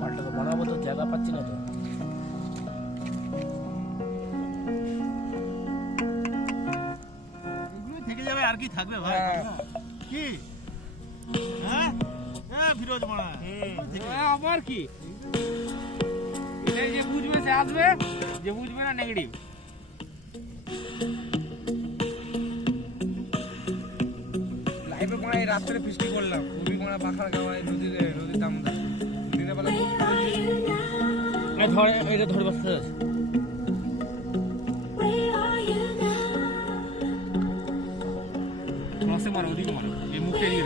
পাল্টা তো বানাবো তো জায়গা পাচ্ছি না তো। এগুলো থেকে যাবে আর কি থাকবে ভাই কি হ্যাঁ ফিরোজ মারা আবার কি যে বুঝবে সে আসবে, যে বুঝবে না নেগেটিভ। লাইভে মানে রাত্রে ফিস্টি করলাম, খুবই মানে পাখার গাওয়ায় নদীর দামদার দিনের বেলা ধরে এটা ধরে বসতে মারো ওদিকে মারো, এই মুখে দিয়ে